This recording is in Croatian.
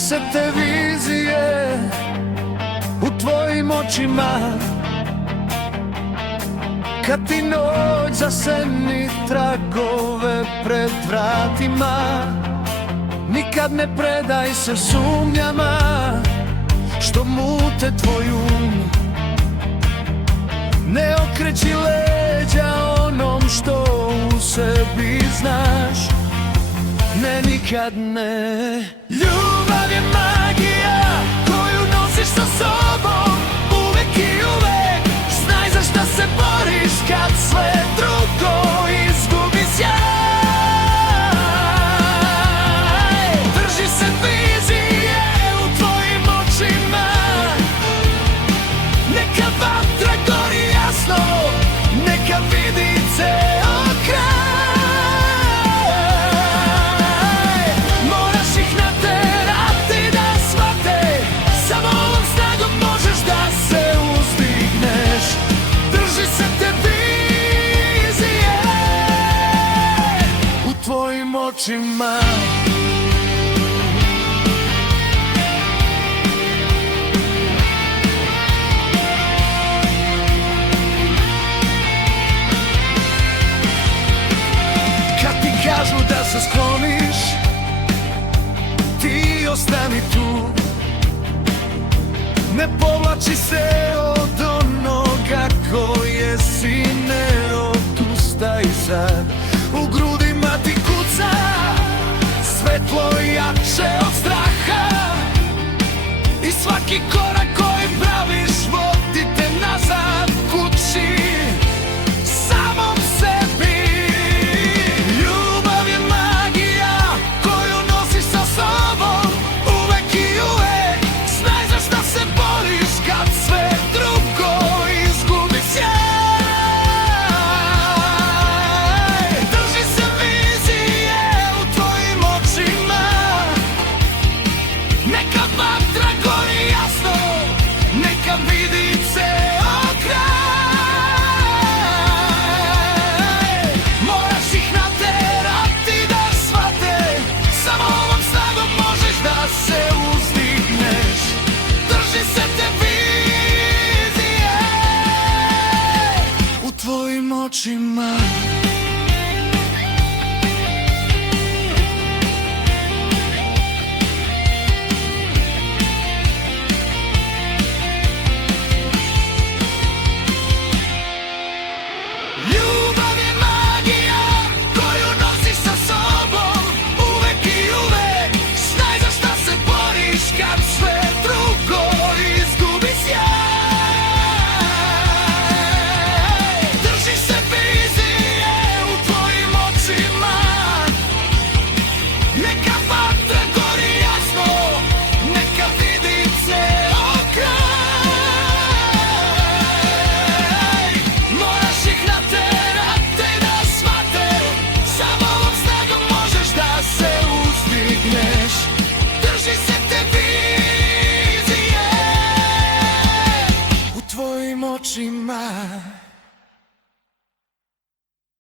se te vizije u tvojim očima, kad ti noć zaseni tragove pred vratima. Nikad ne predaj se sumnjama što mute tvoj um. Ne okreći leđa onom što u sebi znaš. Ne, nikad ne. Ljubav je magija koju nosiš sa sobom uvek i uvek. Znaj za šta se boriš kad sve drugo izgubi sjaj. Drži se vizije u tvojim očima, neka vatra gori jasno, neka vidi ceo kraj. Moraš ih naterati da shvate, samo ovom snagom možeš da se uzdigneš. Drži se te vizije u tvojim očima. Kažu da se skloniš, ti ostani tu. Ne povlači se od onoga koje si, ne odustaj sad. U grudima ti kuca svetlo jače od straha, i svaki korak koji praviš vodi te nazad kući.